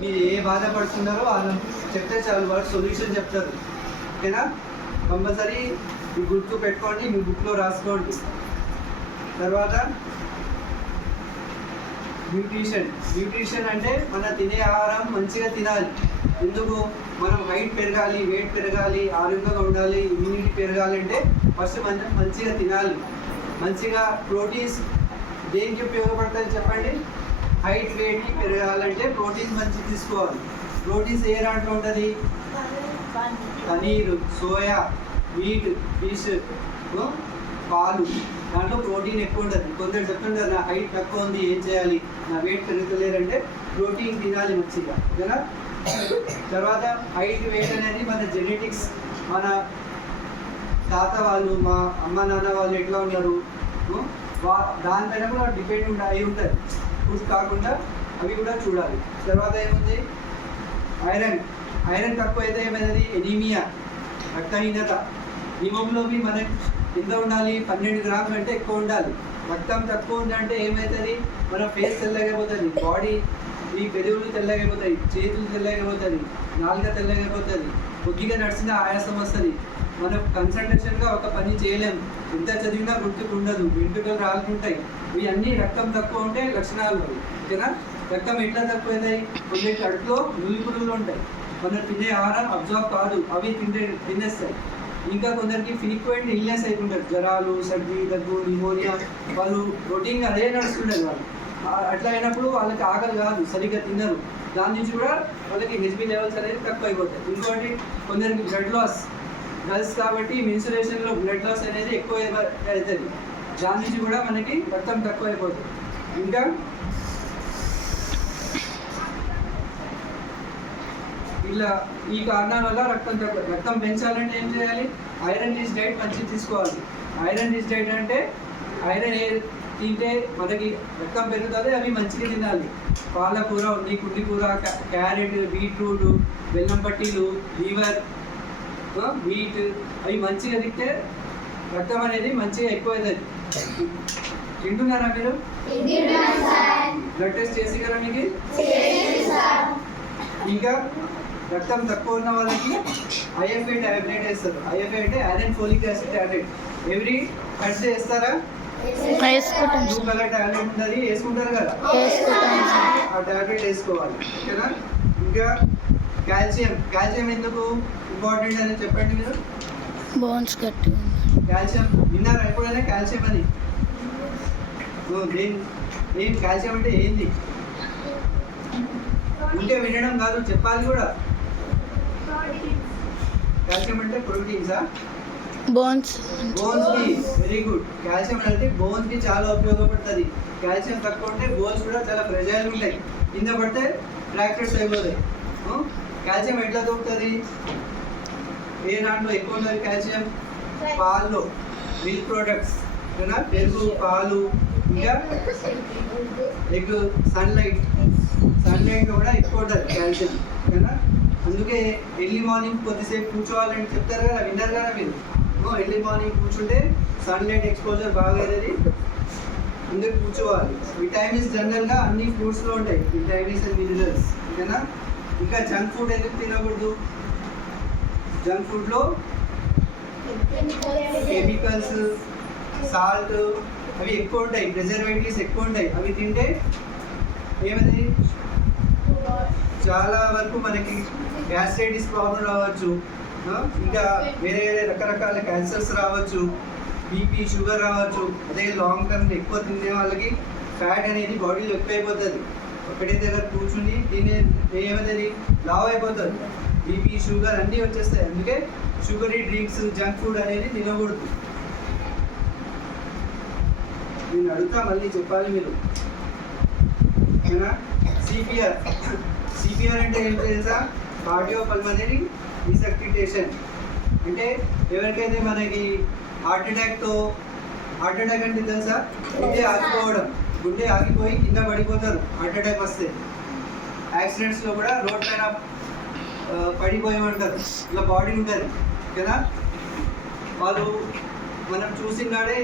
మీరు ఏ బాధపడుతున్నారో వాళ్ళు చెప్తే చాలు, వాళ్ళు సొల్యూషన్ చెప్తారు. ఓకేనా? కంపల్సరీ మీ గుర్తు పెట్టుకోండి, మీ బుక్లో రాసుకోండి. తర్వాత న్యూట్రిషన్ అంటే మన తినే ఆహారం మంచిగా తినాలి. ఎందుకు? మనం హైట్ పెరగాలి, వెయిట్ పెరగాలి, ఆరోగ్యంగా ఉండాలి, ఇమ్యూనిటీ పెరగాలి అంటే ఫస్ట్ మనం మంచిగా తినాలి. మంచిగా ప్రోటీన్స్ దేనికి ఉపయోగపడతాయి చెప్పండి? హైట్ వెయిట్కి పెరగాలంటే ప్రోటీన్స్ మంచిగా తీసుకోవాలి. ప్రోటీన్స్ ఏ దాంట్లో ఉంటుంది? పనీరు, సోయా, మీట్, ఫిష్, పాలు, దాంట్లో ప్రోటీన్ ఎక్కువ ఉంటుంది. కొందరు చెప్తుంటారు నా హైట్ తక్కువ ఉంది, ఏం చేయాలి, నా వెయిట్ పెరుగుతలేరంటే ప్రోటీన్ తినాలి మంచిగా. ఓకేనా? తర్వాత హైట్ వెయిట్ అనేది మన జెనెటిక్స్, మన తాత వాళ్ళు, మా అమ్మ నాన్న వాళ్ళు ఎట్లా ఉన్నారు దానిపైన కూడా డిపెండ్ అయి ఉంటుంది. ఫుడ్ కాకుండా అవి కూడా చూడాలి. తర్వాత ఏముంది? ఐరన్ తక్కువ అయితే ఏమైనది? ఎనీమియా, రక్తహీనత. హిమోగ్లోబిన్ మనకి ఎంత ఉండాలి? 12 గ్రాములు అంటే ఎక్కువ ఉండాలి. రక్తం తక్కువ ఉందంటే ఏమవుతుంది? మన ఫేస్ తెల్లగైపోతుంది, బాడీ ఈ పెదవులు తెల్లగైపోతాయి, చేతులు తెల్లగైపోతుంది, నాలుక తెల్లగైపోతుంది, కొద్దిగా నడిచిన ఆయాసం వస్తుంది, మనం కన్సంట్రేషన్గా ఒక పని చేయలేము, ఎంత చదివినా గుర్తుకు ఉండదు, వెంట్రుకలు రాలుకుంటాయి. ఇవన్నీ రక్తం తక్కువ ఉంటే లక్షణాలు. ఓకేనా? రక్తం ఎట్లా తక్కువ అవుతాయి? కొన్ని కడుపులో నులి పురుగులు ఉంటాయి, మనం తినే ఆహారం అబ్జర్వ్ కాదు, అవి తినేస్తాయి. ఇంకా కొందరికి ఫ్రీక్వెంట్ ఇల్నెస్ అయిపోతుంటారు, జ్వరాలు, సర్ది, దగ్గు, న్యూమోనియా, వాళ్ళు రొటీన్గా అదే నడుస్తుండదు. వాళ్ళు అట్లా అయినప్పుడు వాళ్ళకి ఆకలి కాదు, సరిగ్గా తినరు, దాని నుంచి కూడా వాళ్ళకి హెచ్బి లెవెల్స్ అనేది తక్కువ అయిపోతాయి. ఇంకోటి కొందరికి బ్లడ్ లాస్, గర్ల్స్ కాబట్టి మెన్సురేషన్లో బ్లడ్ లాస్ అనేది ఎక్కువ అవుతుంది, దాని నుంచి కూడా మనకి రక్తం తక్కువ అయిపోతుంది. ఇంకా ఇలా ఈ కారణాల వల్ల రక్తం పెంచాలంటే ఏం చేయాలి? ఐరన్ రిచ్ డైట్ మంచిగా తీసుకోవాలి. ఐరన్ రిచ్ డైట్ అంటే ఐరన్ తింటే మనకి రక్తం పెరుగుతుంది, అవి మంచిగా తినాలి. పాలకూర ఉంది, కుండి కూర, క్యారెట్, బీట్రూట్, బెల్లం పట్టీలు, లివర్, వీట్, అవి మంచిగా తింటే రక్తం అనేది మంచిగా ఎక్కువ అవుతుంది. తింటున్నారా మీరు? బ్లడ్ టెస్ట్ చేసి కదా మీకు? ఇంకా రక్తం తక్కువ ఉన్న వాళ్ళకి ఐఎఫ్ఏ టాబ్లెట్ వేస్తారు. ఐఎఫ్ఏ అంటే iron folic acid tablet. Every Thursday వేస్తారా? బ్లూ కలర్ టాబ్లెట్ ఉంటుంది, వేసుకుంటారు కదా, ఆ టాబ్లెట్ వేసుకోవాలి. ఓకేనా? ఇంకా కాల్షియం ఎందుకు ఇంపార్టెంట్ అని చెప్పండి మీరు. బోన్స్ గట్టి. కాల్షియం విన్నారా ఎప్పుడైనా? కాల్షియం అని ఏం కాల్షియం అంటే ఏంది? ఉంటే వినడం కాదు, చెప్పాలి కూడా. కాల్షియం అంటే ప్రోటీన్సా? బోన్స్కి. Very good. కాల్షియం అనేది బోన్స్కి చాలా ఉపయోగపడుతుంది. కాల్షియం తక్కువ ఉంటే బోన్స్ కూడా చాలా ఫ్రెజైల్ ఉంటాయి, కింద పడితే ఫ్రాక్చర్స్ అయిపోతాయి. కాల్షియం ఎట్లా దొరుకుతుంది? ఏ దాంట్లో ఎక్కువ ఉన్నది కాల్షియం? పాల్లో, మిల్క్ ప్రోడక్ట్స్, పెరుగు, పాలు, ఇంకా ఎగ్, సన్లైట్ కూడా ఎక్కువ ఉంటుంది కాల్షియం. ఓకేనా? అందుకే ఎర్లీ మార్నింగ్ కొద్దిసేపు కూర్చోవాలని చెప్తారు కదా, విన్నారు కదా మీరు? ఎర్లీ మార్నింగ్ కూర్చుంటే సన్లైట్ ఎక్స్పోజర్ బాగా అవుతుంది, అందుకే కూర్చోవాలి. విటమిన్స్ జనరల్గా అన్ని ఫ్రూట్స్లో ఉంటాయి, విటమిన్స్ అండ్ మినరల్స్. ఓకేనా? ఇంకా జంక్ ఫుడ్ ఎందుకు తినకూడదు? జంక్ ఫుడ్లో కెమికల్స్, సాల్ట్ అవి ఎక్కువ ఉంటాయి, ప్రిజర్వేటివ్స్ ఎక్కువ ఉంటాయి. అవి తింటే ఏమైంది? చాలా వరకు మనకి గ్యాస్ట్రైటిస్ ప్రాబ్లం రావచ్చు, ఇంకా వేరే వేరే రకరకాల క్యాన్సర్స్ రావచ్చు, బీపీ, షుగర్ రావచ్చు. అదే లాంగ్ టర్మ్ ఎక్కువ తినే వాళ్ళకి ఫ్యాట్ అనేది బాడీలో ఎక్కువైపోతుంది. ఒకటే దగ్గర కూర్చుని ఏమవుతుంది? లావ్ అయిపోతుంది, బీపీ, షుగర్ అన్నీ వచ్చేస్తాయి. అందుకే షుగరీ డ్రింక్స్, జంక్ ఫుడ్ అనేది తినకూడదు. నేను అడుగుతా, మళ్ళీ చెప్పాలి మీరు. సిపిఆర్ అంటే ఏం తెలుసా? కార్డియోపల్మనరీ రిసక్సిటేషన్. అంటే ఎవరికైతే మనకి హార్ట్ అటాక్ అంటే తెలుసా? గుండె ఆగిపోవడం, గుండె ఆగిపోయి కింద పడిపోతారు హార్ట్ అటాక్ వస్తే. యాక్సిడెంట్స్లో కూడా రోడ్ పైన పడిపోయి ఉంటారు, ఇలా బాడీ ఉంటుంది కదా. వాళ్ళు మనం చూసినాడే